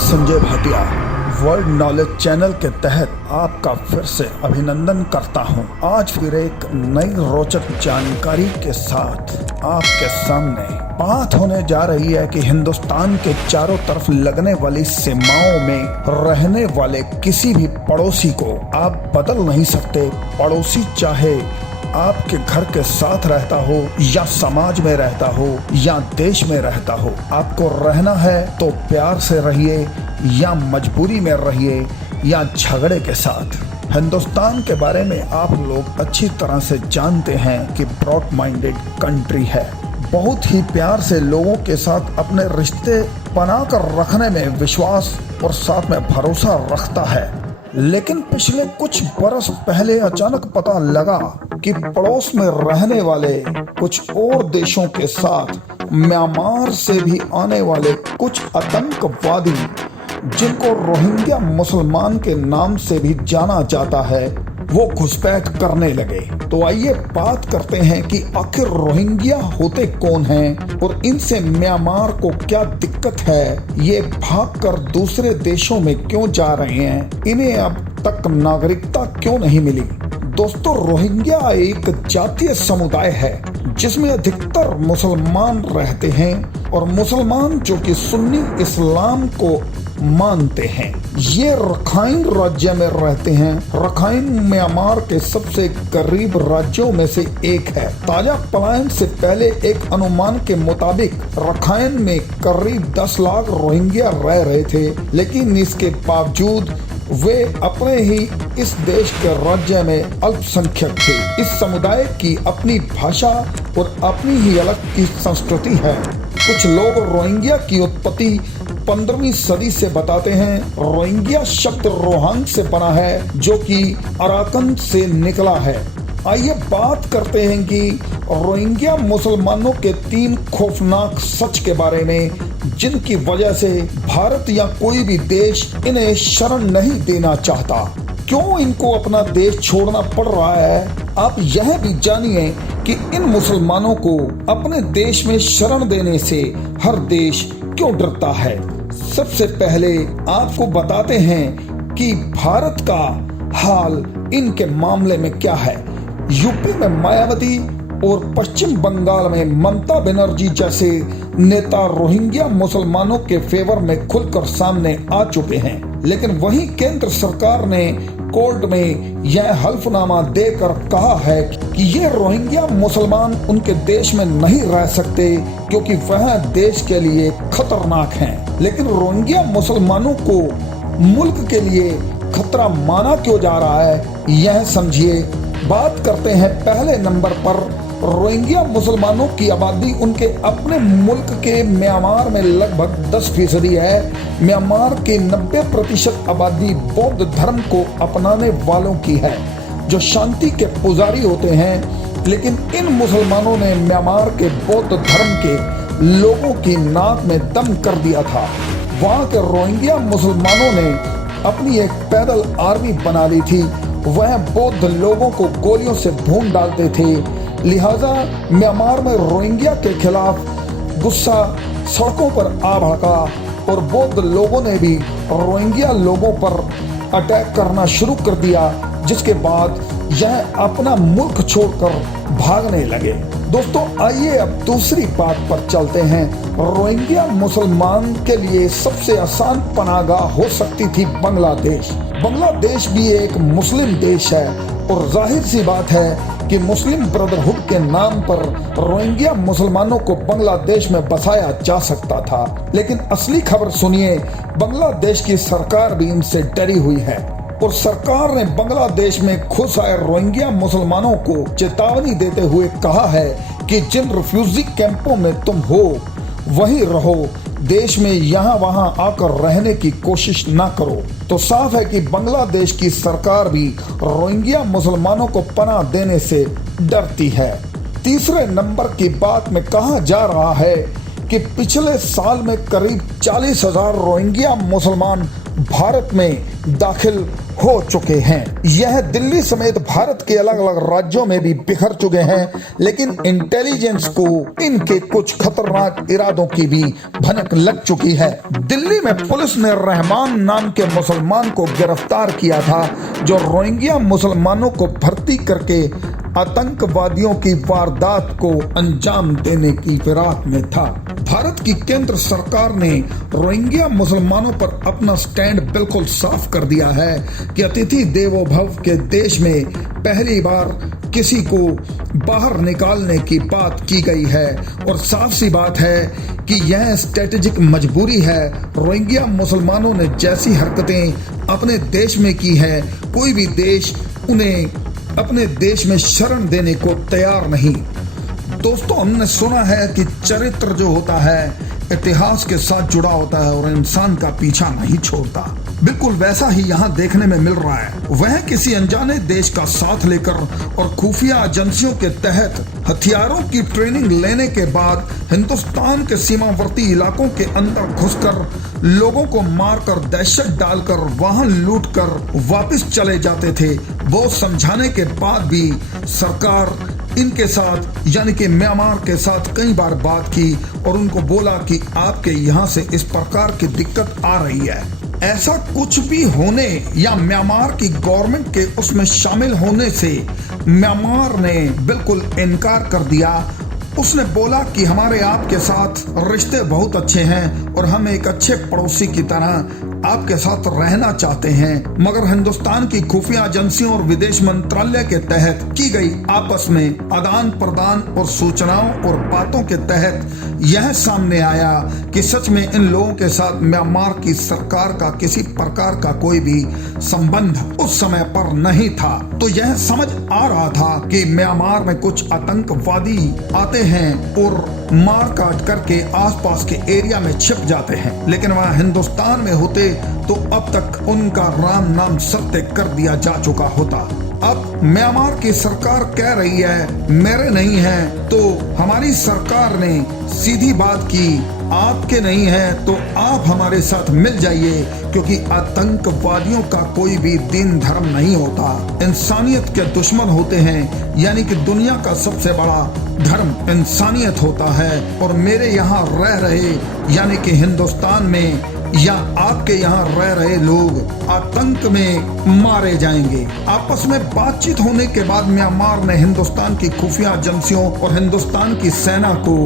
Sanjay Bhatia world knowledge channel के तहत आपका फिर से अभिनंदन करता हूं। आज फिर एक नई रोचक जानकारी के साथ आपके सामने बात होने जा रही है कि हिंदुस्तान के चारों तरफ लगने वाली सीमाओं में रहने वाले किसी भी पड़ोसी को आप बदल नहीं सकते। पड़ोसी चाहे आपके घर के साथ रहता हो या समाज में रहता हो या देश में रहता हो, आपको रहना है तो प्यार से रहिए या मजबूरी में रहिए या झगड़े के साथ। हिंदुस्तान के बारे में आप लोग अच्छी तरह से जानते हैं कि ब्रॉड माइंडेड कंट्री है। बहुत ही प्यार से लोगों के साथ अपने रिश्ते बनाकर रखने में विश्वास और साथ में भरोसा रखता है। लेकिन पिछले कुछ बरस पहले अचानक पता लगा कि पड़ोस में रहने वाले कुछ और देशों के साथ म्यांमार से भी आने वाले कुछ आतंकवादी, जिनको रोहिंग्या मुसलमान के नाम से भी जाना जाता है, वो घुसपैठ करने लगे। तो आइए बात करते हैं कि आखिर रोहिंग्या होते कौन हैं और इनसे म्यांमार को क्या दिक्कत है, ये भागकर दूसरे देशों में क्यों जा रहे हैं, इन्हें अब तक नागरिकता क्यों नहीं मिली। दोस्तों, रोहिंग्या एक जातीय समुदाय है जिसमें अधिकतर मुसलमान रहते हैं और मुसलमान जो कि सुन्नी इस्लाम को मानते हैं। ये रखाइन राज्य में रहते हैं। रखाइन म्यांमार के सबसे करीब राज्यों में से एक है। ताजा पलायन से पहले एक अनुमान के मुताबिक रखाइन में करीब 10 लाख रोहिंग्या रह रहे थे, लेकिन इसके बावजूद वे अपने ही इस देश के राज्य में अल्पसंख्यक थे। इस समुदाय की अपनी भाषा और अपनी ही अलग की संस्कृति है। कुछ लोग रोहिंग्या की उत्पत्ति 15वीं सदी से बताते हैं। रोहिंग्या शब्द रोहंग से बना है, जो कि अराकन से निकला है। आइए बात करते हैं कि रोहिंग्या मुसलमानों के 3 खौफनाक सच के बारे में, जिनकी वजह से भारत या कोई भी देश इन्हें शरण नहीं देना चाहता। क्यों इनको अपना देश छोड़ना पड़ रहा है, आप यह भी जानिए कि इन मुसलमानों को अपने देश में शरण देने से हर देश क्यों डरता है। सबसे पहले आपको बताते हैं कि भारत का हाल इनके मामले में क्या है। यूपी में मायावती और पश्चिम बंगाल में ममता बनर्जी जैसे नेता रोहिंग्या मुसलमानों के फेवर में खुलकर सामने आ चुके हैं, लेकिन वहीं केंद्र सरकार ने कोर्ट में यह हल्फनामा देकर कहा है कि ये रोहिंग्या मुसलमान उनके देश में नहीं रह सकते क्योंकि वह देश के लिए खतरनाक हैं। लेकिन रोहिंग्या मुसलमानों को मुल्क के लिए खतरा माना क्यों जा रहा है, यह समझिए। बात करते हैं पहले नंबर पर रोहिंग्या मुसलमानों की आबादी उनके अपने मुल्क के म्यांमार में लगभग 10% है। म्यांमार की 90% आबादी बौद्ध धर्म को अपनाने वालों की है, जो शांति के पुजारी होते हैं। लेकिन इन मुसलमानों ने म्यांमार के बौद्ध धर्म के लोगों की नाक में दम कर दिया था। वहाँ के रोहिंग्या मुसलमानों ने अपनी एक पैदल आर्मी बना ली थी। वह बौद्ध लोगों को गोलियों से भून डालते थे। लिहाजा म्यांमार में रोहिंग्या के खिलाफ गुस्सा सड़कों पर आ भड़का और बौद्ध लोगों ने भी रोहिंग्या लोगों पर अटैक करना शुरू कर दिया, जिसके बाद यह अपना मुल्क छोड़कर भागने लगे। दोस्तों, आइए अब दूसरी बात पर चलते हैं। रोहिंग्या मुसलमान के लिए सबसे आसान पनाहगाह हो सकती थी बांग्लादेश। बांग्लादेश भी एक मुस्लिम देश है और जाहिर सी बात है कि मुस्लिम ब्रदरहुड के नाम पर रोहिंग्या मुसलमानों को बांग्लादेश में बसाया जा सकता था। लेकिन असली खबर सुनिए, बांग्लादेश की सरकार भी इनसे डरी हुई है और सरकार ने बांग्लादेश में घुस आए रोहिंग्या मुसलमानों को चेतावनी देते हुए कहा है कि जिन रिफ्यूजी कैंपों में तुम हो वहीं रहो, देश में यहाँ वहाँ आकर रहने की कोशिश ना करो। तो साफ है कि बांग्लादेश की सरकार भी रोहिंग्या मुसलमानों को पनाह देने से डरती है। तीसरे नंबर की बात में कहा जा रहा है कि पिछले साल में करीब 40,000 रोहिंग्या मुसलमान भारत में दाखिल हो चुके हैं। यह दिल्ली समेत भारत के अलग अलग राज्यों में भी बिखर चुके हैं, लेकिन इंटेलिजेंस को इनके कुछ खतरनाक इरादों की भी भनक लग चुकी है। दिल्ली में पुलिस ने रहमान नाम के मुसलमान को गिरफ्तार किया था, जो रोहिंग्या मुसलमानों को भर्ती करके आतंकवादियों की वारदात को अंजाम देने की फिराक में था। भारत की केंद्र सरकार ने रोहिंग्या मुसलमानों पर अपना स्टैंड बिल्कुल साफ कर दिया है कि अतिथि देवो भव के देश में पहली बार किसी को बाहर निकालने की बात की गई है, और साफ सी बात है कि यह स्ट्रेटेजिक मजबूरी है। रोहिंग्या मुसलमानों ने जैसी हरकतें अपने देश में की है, कोई भी देश उन्हें अपने देश में शरण देने को तैयार नहीं। दोस्तों, हमने सुना है कि चरित्र जो होता है इतिहास के साथ जुड़ा होता है और इंसान का पीछा नहीं छोड़ता। बिल्कुल वैसा ही यहाँ देखने में मिल रहा है। वह किसी अनजाने देश का साथ लेकर और खुफिया एजेंसियों के तहत हथियारों की ट्रेनिंग लेने के बाद हिंदुस्तान के सीमावर्ती इलाकों के अंदर घुसकर लोगों को मारकर दहशत डालकर वाहन लूटकर वापस चले जाते थे। बहुत समझाने के बाद भी सरकार इनके साथ यानी कि म्यांमार के साथ कई बार बात की और उनको बोला कि आपके यहाँ से इस प्रकार की दिक्कत आ रही है। ऐसा कुछ भी होने या म्यांमार की गवर्नमेंट के उसमें शामिल होने से म्यांमार ने बिल्कुल इनकार कर दिया। उसने बोला कि हमारे आपके साथ रिश्ते बहुत अच्छे हैं और हम एक अच्छे पड़ोसी की तरह आपके साथ रहना चाहते हैं, मगर हिंदुस्तान की खुफिया एजेंसियों और विदेश मंत्रालय के तहत की गई आपस में आदान प्रदान और सूचनाओं और बातों के तहत यह सामने आया कि सच में इन लोगों के साथ म्यांमार की सरकार का किसी प्रकार का कोई भी संबंध उस समय पर नहीं था। तो यह समझ आ रहा था कि म्यांमार में कुछ आतंकवादी आते हैं और मार काट करके आसपास के एरिया में छिप जाते हैं, लेकिन वहाँ हिंदुस्तान में होते तो अब तक उनका राम नाम सत्य कर दिया जा चुका होता। अब म्यांमार की सरकार कह रही है मेरे नहीं है, तो हमारी सरकार ने सीधी बात की आपके नहीं है तो आप हमारे साथ मिल जाइए, क्योंकि आतंकवादियों का कोई भी दीन धर्म नहीं होता, इंसानियत के दुश्मन होते हैं। यानी कि दुनिया का सबसे बड़ा धर्म इंसानियत होता है, और मेरे यहाँ रह रहे यानी कि हिंदुस्तान में या आपके यहाँ रह रहे लोग आतंक में मारे जाएंगे। आपस में बातचीत होने के बाद म्यांमार ने हिंदुस्तान की खुफिया एजेंसियों और हिंदुस्तान की सेना को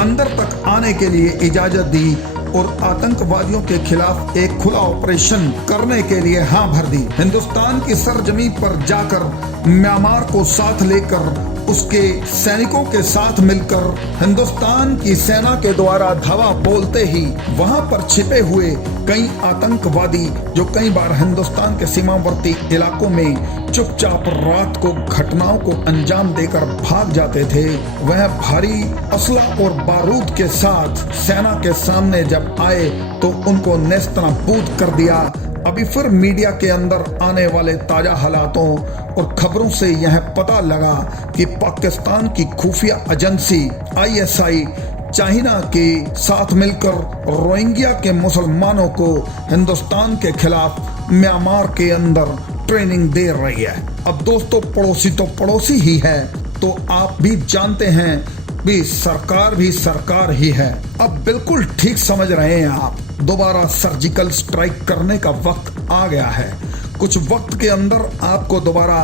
अंदर तक आने के लिए इजाजत दी और आतंकवादियों के खिलाफ एक खुला ऑपरेशन करने के लिए हाँ भर दी। हिंदुस्तान की सरजमी पर जाकर म्यांमार को साथ लेकर उसके सैनिकों के साथ मिलकर हिंदुस्तान की सेना के द्वारा धावा बोलते ही वहां पर छिपे हुए कई आतंकवादी जो कई बार हिंदुस्तान के सीमावर्ती इलाकों में चुपचाप रात को घटनाओं को अंजाम देकर भाग जाते थे, वह भारी असला और बारूद के साथ सेना के सामने जब आए तो उनको नेस्तनाबूद कर दिया। अभी फिर मीडिया के अंदर आने वाले ताजा हालातों और खबरों से यह पता लगा कि पाकिस्तान की खुफिया एजेंसी ISI चाइना के साथ मिलकर रोहिंग्या के मुसलमानों को हिंदुस्तान के खिलाफ म्यांमार के अंदर ट्रेनिंग दे रही है। अब दोस्तों, पड़ोसी तो पड़ोसी ही है, तो आप भी जानते हैं भी सरकार भी सरकार ही है। अब बिल्कुल ठीक समझ रहे हैं आप, दोबारा सर्जिकल स्ट्राइक करने का वक्त आ गया है। कुछ वक्त के अंदर आपको दोबारा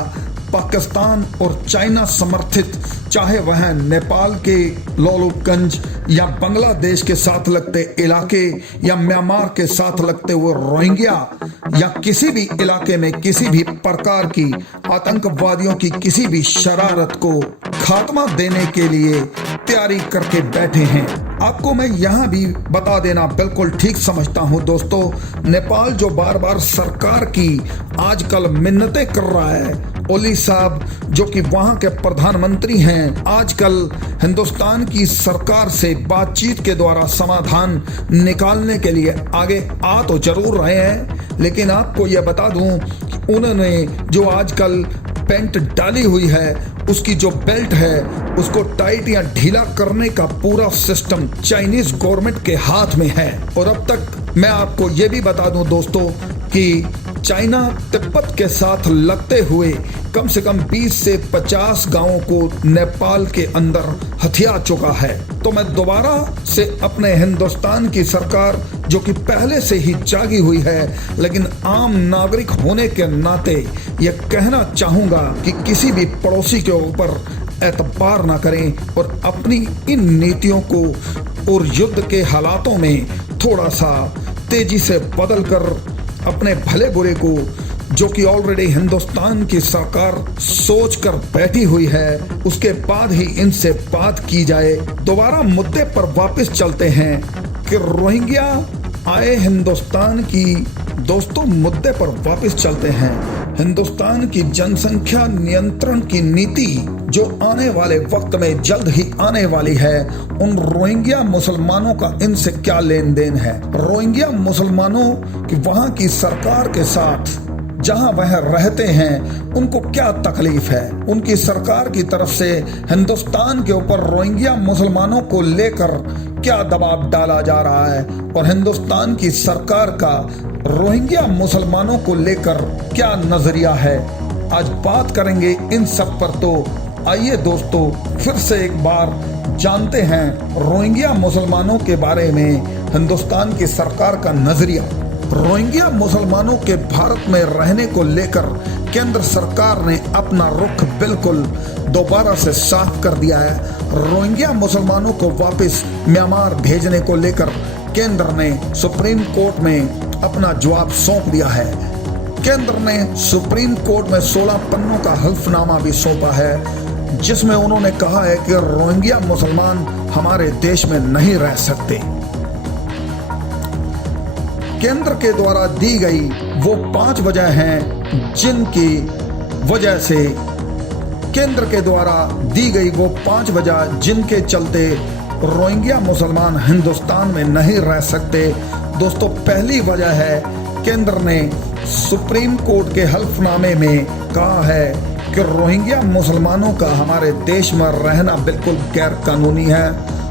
पाकिस्तान और चाइना समर्थित, चाहे वह नेपाल के लोलुपगंज या बांग्लादेश के साथ लगते इलाके या म्यांमार के साथ लगते हुए रोहिंग्या या किसी भी इलाके में किसी भी प्रकार की आतंकवादियों की किसी भी शरारत को खात्मा देने के लिए तैयारी करके बैठे हैं। आपको मैं यहाँ भी बता देना बिल्कुल ठीक समझता हूँ दोस्तों, नेपाल जो बार बार सरकार की आजकल मिन्नतें कर रहा है, ओली साहब जो कि वहाँ के प्रधानमंत्री हैं, आजकल हिंदुस्तान की सरकार से बातचीत के द्वारा समाधान निकालने के लिए आगे आ तो जरूर रहे हैं, लेकिन आपको यह बता दूं कि उन्होंने जो आजकल पैंट डाली हुई है उसकी जो बेल्ट है उसको टाइट या ढीला करने का पूरा सिस्टम चाइनीज गवर्नमेंट के हाथ में है। और अब तक मैं आपको ये भी बता दूं दोस्तों कि चाइना तिब्बत के साथ लगते हुए कम से कम 20 से 50 गांवों को नेपाल के अंदर हथिया चुका है। तो मैं दोबारा से अपने हिंदुस्तान की सरकार, जो कि पहले से ही जागी हुई है, लेकिन आम नागरिक होने के नाते यह कहना चाहूंगा कि किसी भी पड़ोसी के ऊपर एतबार ना करें और अपनी इन नीतियों को और युद्ध के हालातों में थोड़ा सा तेजी से बदल कर अपने भले बुरे को, जो कि ऑलरेडी हिंदुस्तान की सरकार सोच कर बैठी हुई है, उसके बाद ही इनसे बात की जाए। दोबारा मुद्दे पर वापस चलते हैं कि रोहिंग्या आए हिंदुस्तान की। दोस्तों, मुद्दे पर वापस चलते हैं। हिंदुस्तान की जनसंख्या नियंत्रण की नीति जो आने वाले वक्त में जल्द ही आने वाली है, उन रोहिंग्या मुसलमानों का इनसे क्या लेन देन है? रोहिंग्या मुसलमानों की वहां की सरकार के साथ जहां वह रहते हैं उनको क्या तकलीफ है? उनकी सरकार की तरफ से हिंदुस्तान के ऊपर रोहिंग्या मुसलमानों को लेकर क्या दबाव डाला जा रहा है और हिंदुस्तान की सरकार का रोहिंग्या मुसलमानों को लेकर क्या नजरिया है? आज बात करेंगे इन सब पर। तो आइए दोस्तों, फिर से एक बार जानते हैं रोहिंग्या मुसलमानों के बारे में हिंदुस्तान की सरकार का नजरिया। रोहिंग्या मुसलमानों के भारत में रहने को लेकर केंद्र सरकार ने अपना रुख बिल्कुल दोबारा से साफ कर दिया है। रोहिंग्या मुसलमानों को वापस म्यांमार भेजने को लेकर केंद्र ने सुप्रीम कोर्ट में अपना जवाब सौंप दिया है। केंद्र ने सुप्रीम कोर्ट में 16 पन्नों का हल्फनामा भी सौंपा है, जिसमें उन्होंने कहा है कि रोहिंग्या मुसलमान हमारे देश में नहीं रह सकते। केंद्र के द्वारा दी गई वो 5 वजह हैं जिनकी वजह से केंद्र के द्वारा दी गई वो 5 वजह जिनके चलते रोहिंग्या मुसलमान हिंदुस्तान में नहीं रह सकते। दोस्तों, पहली वजह है केंद्र ने सुप्रीम कोर्ट के हल्फनामे में कहा है कि रोहिंग्या मुसलमानों का हमारे देश में रहना बिल्कुल गैर कानूनी है।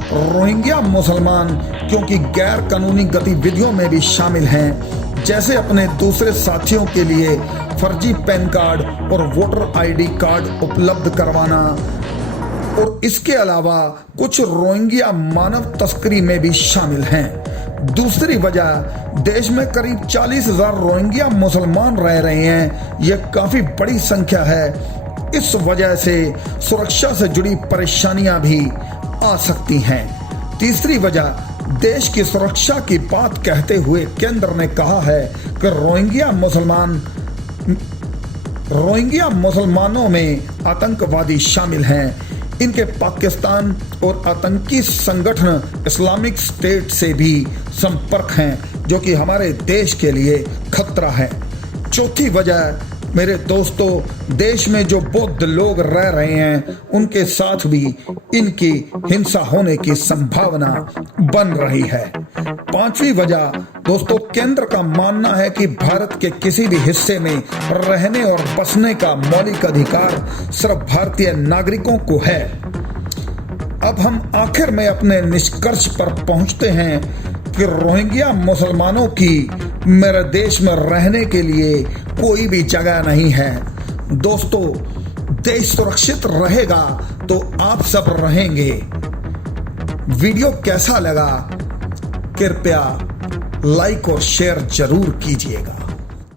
रोहिंग्या मुसलमान क्योंकि गैर कानूनी गतिविधियों में भी शामिल हैं, जैसे अपने दूसरे साथियों के लिए फर्जी पैन कार्ड और वोटर आईडी कार्ड उपलब्ध करवाना, और इसके अलावा कुछ रोहिंग्या मानव तस्करी में भी शामिल हैं। दूसरी वजह, देश में करीब 40,000 रोहिंग्या मुसलमान रह रहे हैं। यह काफी बड़ी संख्या है। इस वजह से सुरक्षा से जुड़ी परेशानियां भी आ सकती हैं। तीसरी वजह, देश की सुरक्षा की बात कहते हुए केंद्र ने कहा है कि रोहिंग्या मुसलमानों में आतंकवादी शामिल हैं। इनके पाकिस्तान और आतंकी संगठन इस्लामिक स्टेट से भी संपर्क हैं, जो कि हमारे देश के लिए खतरा है। चौथी वजह, मेरे दोस्तों, देश में जो बौद्ध लोग रह रहे हैं उनके साथ भी इनकी हिंसा होने की संभावना बन रही है। पांचवी वजह, दोस्तों, केंद्र का मानना है कि भारत के किसी भी हिस्से में रहने और बसने का मौलिक अधिकार सिर्फ भारतीय नागरिकों को है। अब हम आखिर में अपने निष्कर्ष पर पहुंचते हैं कि रोहिंग्या मुसलमानों की मेरे देश में रहने के लिए कोई भी जगह नहीं है। दोस्तों, देश सुरक्षित रहेगा तो आप सब रहेंगे। वीडियो कैसा लगा कृपया लाइक और शेयर जरूर कीजिएगा।